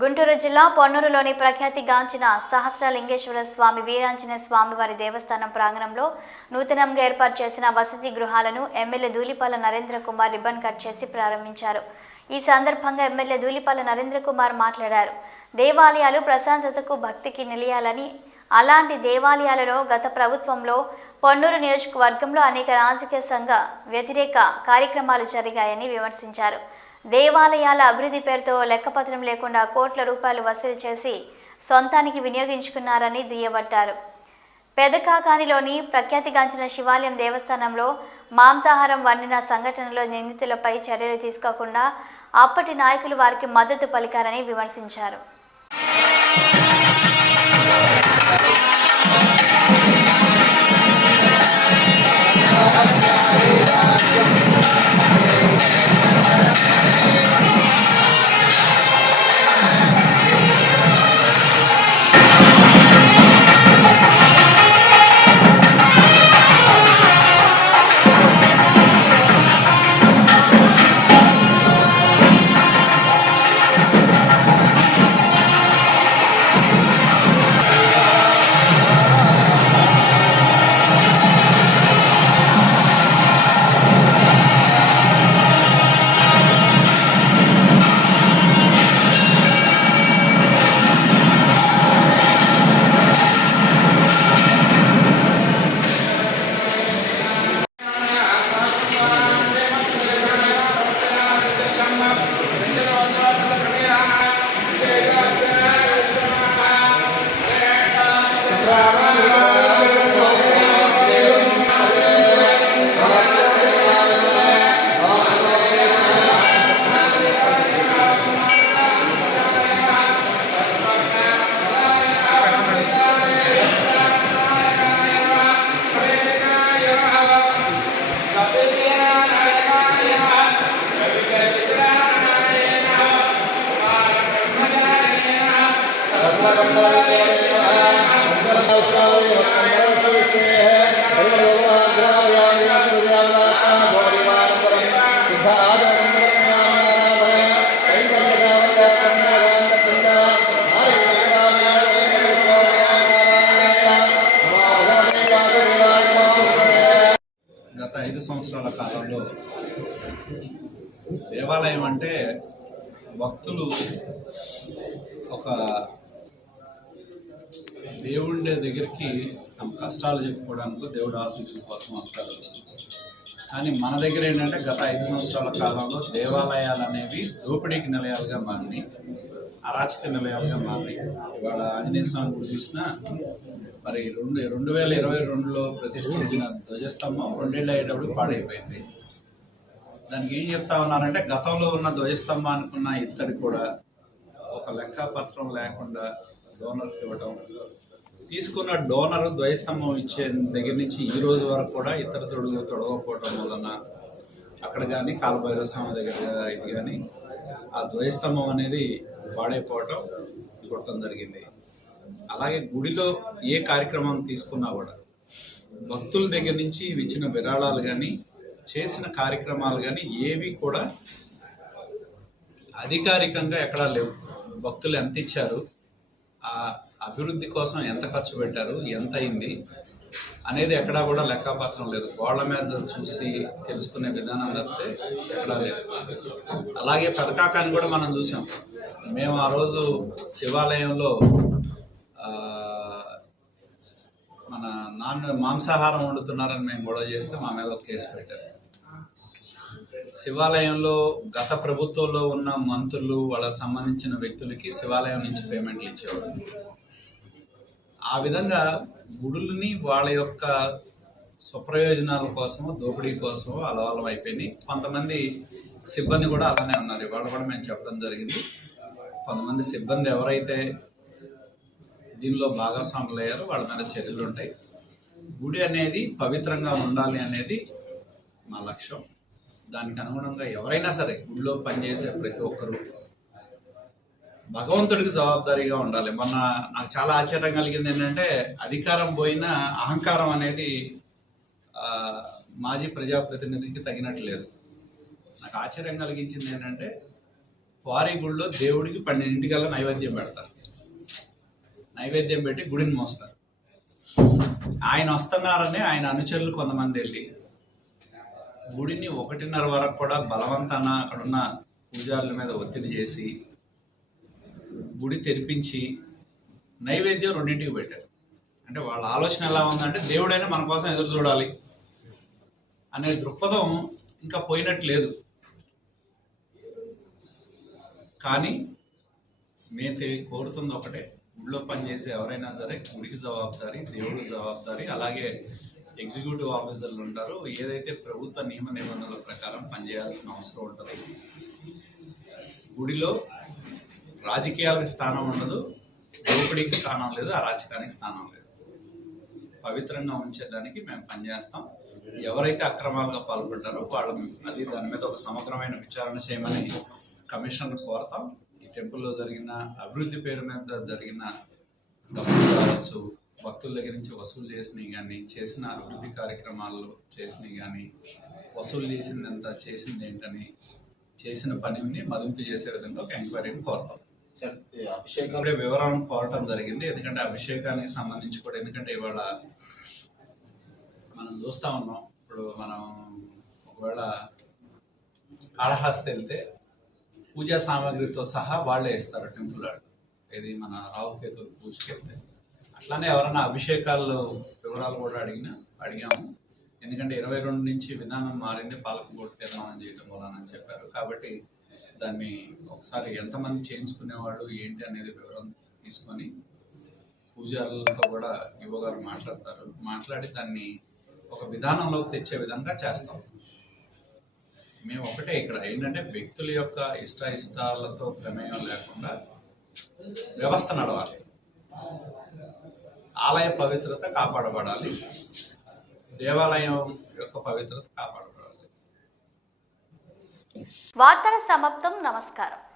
గుంటూరు జిల్లా పొన్నూరులోని ప్రఖ్యాతిగాంచిన సహస్రలింగేశ్వర స్వామి వీరాంజనేయ స్వామి వారి దేవస్థానం ప్రాంగణంలో నూతనంగా ఏర్పాటు చేసిన వసతి గృహాలను MLA Dhulipala Narendra Kumar ribbon cut చేసి ప్రారంభించారు. ఈ సందర్భంగా ఎమ్మెల్యే ధూళిపాల నరేంద్ర కుమార్ మాట్లాడారు. దేవాలయాలు ప్రశాంతతకు భక్తికి నిలయాలని, అలాంటి దేవాలయాలలో గత ప్రభుత్వంలో పొన్నూరు నియోజకవర్గంలో అనేక రాజకీయ సంఘ వ్యతిరేక కార్యక్రమాలు జరిగాయని విమర్శించారు. దేవాలయాల అభివృద్ధి పేరుతో లెక్కపత్రం లేకుండా కోట్ల రూపాయలు వసూలు చేసి సొంతానికి వినియోగించుకున్నారని దుయ్యబట్టారు. పెదకాకానిలోని ప్రఖ్యాతిగాంచిన శివాలయం దేవస్థానంలో మాంసాహారం వండిన సంఘటనలో నిందితులపై చర్యలు తీసుకోకుండా అప్పటి నాయకులు వారికి మద్దతు పలికారని విమర్శించారు. గత 5 సంవత్సరాల కాలంలో దేవాలయం అంటే భక్తులు ఒక దేవుడి దగ్గరికి తమ కష్టాలు చెప్పుకోవడానికి దేవుడు ఆశీస్సుల కోసం వస్తారు. కానీ మన దగ్గర ఏంటంటే గత 5 సంవత్సరాల కాలంలో దేవాలయాలు అనేవి దోపిడీకి నిలయాలుగా మారినాయి, అరాచక నిలయాలుగా మారినాయి. ఇవాళ ఆంజనేయ స్వామి గుడి చూసినా మరి 2022లో ప్రతిష్ఠించిన ధ్వజస్తంభం 2 ఏళ్ళు అయ్యేటప్పుడు పాడైపోయింది. దానికి ఏం చెప్తా ఉన్నారంటే గతంలో ఉన్న ధ్వజస్తంభానికి ఉన్న ఇత్తడి కూడా ఒక లెక్కపత్రం లేకుండా డోనర్కి ఇవ్వడం, తీసుకున్న డోనర్ ధ్వజస్తంభం ఇచ్చే దగ్గర నుంచి ఈ రోజు వరకు కూడా ఇతర తొడగకపోవడం వలన అక్కడ కానీ కాలభైరవ స్వామి దగ్గర ఇది కానీ ఆ ధ్వజస్తంభం అనేది పాడైపోవటం చూడటం జరిగింది. అలాగే గుడిలో ఏ కార్యక్రమం తీసుకున్నా కూడా భక్తుల దగ్గర నుంచి ఇచ్చిన విరాళాలు కానీ చేసిన కార్యక్రమాలు కానీ ఏవి కూడా అధికారికంగా ఎక్కడా లేవు. భక్తులు ఎంత ఇచ్చారు, ఆ అభివృద్ధి కోసం ఎంత ఖర్చు పెట్టారు, ఎంత అయింది అనేది ఎక్కడా కూడా లెక్కపత్రం లేదు. గోళ్ల మీద చూసి తెలుసుకునే విధానం తప్పితే ఎక్కడా లేదు. అలాగే పెదకాకాన్ని కూడా మనం చూసాం. మేము ఆ రోజు శివాలయంలో మన మాంసాహారం వండుతున్నారని మేము గొడవ చేస్తే మా మీద ఒక కేసు పెట్టారు. శివాలయంలో గత ప్రభుత్వంలో ఉన్న మంత్రులు వాళ్ళకి సంబంధించిన వ్యక్తులకి శివాలయం నుంచి పేమెంట్లు ఇచ్చేవారు. ఆ విధంగా గుడులని వాళ్ళ యొక్క స్వప్రయోజనాల కోసమో దోపిడీ కోసమో అలవాలం అయిపోయినాయి. కొంతమంది సిబ్బంది కూడా అలానే ఉన్నారు. ఇవాళ కూడా మేము చెప్పడం జరిగింది. కొంతమంది సిబ్బంది ఎవరైతే దీనిలో భాగస్వాములు అయ్యారో వాళ్ళ మీద చర్యలు ఉంటాయి. గుడి అనేది పవిత్రంగా ఉండాలి అనేది మా లక్ష్యం. దానికి అనుగుణంగా ఎవరైనా సరే గుడిలో పనిచేసే ప్రతి ఒక్కరూ భగవంతుడికి జవాబుదారీగా ఉండాలి. మొన్న నాకు చాలా ఆశ్చర్యం కలిగింది ఏంటంటే అధికారం పోయిన అహంకారం అనేది మాజీ ప్రజాప్రతినిధికి తగినట్లేదు. నాకు ఆశ్చర్యం కలిగించింది ఏంటంటే క్వారీ గుడిలో దేవుడికి 12 నైవేద్యం పెడతారు. నైవేద్యం పెట్టి గుడిని మోస్తారు. ఆయన వస్తున్నారని ఆయన అనుచరులు కొంతమంది వెళ్ళి గుడిని 1:30 వరకు కూడా బలవంతాన అక్కడున్న పూజారుల మీద ఒత్తిడి చేసి గుడి తెరిపించి నైవేద్యం 2ంటికి పెట్టారు. అంటే వాళ్ళ ఆలోచన ఎలా ఉందంటే దేవుడైనా మన కోసం ఎదురు చూడాలి అనే దృక్పథం ఇంకా పోయినట్టు లేదు. కానీ మేము కోరుతుంది ఒకటే, గుడిలో పనిచేసే ఎవరైనా సరే గుడికి జవాబుదారీ, దేవుడికి జవాబుదారీ, అలాగే ఎగ్జిక్యూటివ్ ఆఫీసర్లు ఉంటారు. ఏదైతే ప్రభుత్వ నియమ నిబంధనల ప్రకారం పనిచేయాల్సిన అవసరం ఉంటుంది. గుడిలో రాజకీయాలకు స్థానం ఉండదు, దోపిడీకి స్థానం లేదు, అరాచకానికి స్థానం లేదు. పవిత్రంగా ఉంచేదానికి మేము పనిచేస్తాం. ఎవరైతే అక్రమాలుగా పాల్పడ్డారో దాని మీద ఒక సమగ్రమైన విచారణ చేయమని కమిషనర్ కోరతాం. ఈ టెంపుల్లో జరిగిన అభివృద్ధి పేరు మీద జరిగిన డబ్బులు కావచ్చు, భక్తుల దగ్గర నుంచి వసూలు చేసినవి కానీ, చేసిన అభివృద్ధి కార్యక్రమాలు చేసినవి కానీ, వసూలు చేసిందంతా చేసింది ఏంటని, చేసిన పనిని మదింపు చేసే విధంగా ఒక ఎంక్వైరీని కోరతాం. అభిషేకం వివరాలను కోరటం జరిగింది. ఎందుకంటే అభిషేకానికి సంబంధించి కూడా, ఎందుకంటే ఇవాళ మనం చూస్తూ ఉన్నాం, ఇప్పుడు మనం ఒకవేళ కాళహస్తి వెళ్తే పూజా సామాగ్రితో సహా వాళ్ళే ఇస్తారు టెంపుల్ వాళ్ళు. ఇది మన రావుకేతులు పూజకి వెళ్తే. అట్లానే ఎవరైనా అభిషేకాలు వివరాలు కూడా అడిగాము. ఎందుకంటే 22 నుంచి విధానం మారింది, పాలకబోర్డు తీర్మానం చేయడం వలన చెప్పారు. కాబట్టి దాన్ని ఒకసారి ఎంతమంది చేయించుకునేవాళ్ళు ఏంటి అనేది వివరం తీసుకొని పూజారులతో కూడా యువ గారు మాట్లాడి దాన్ని ఒక విధానంలోకి తెచ్చే విధంగా చేస్తాం. మేము ఒకటే ఇక్కడ ఏంటంటే వ్యక్తుల యొక్క ఇష్టాలతో ప్రమేయం లేకుండా వ్యవస్థ నడవాలి, ఆలయ పవిత్రత కాపాడబడాలి, దేవాలయం యొక్క పవిత్రత కాపాడబడాలి. వార్తల సమాప్తం. నమస్కారం.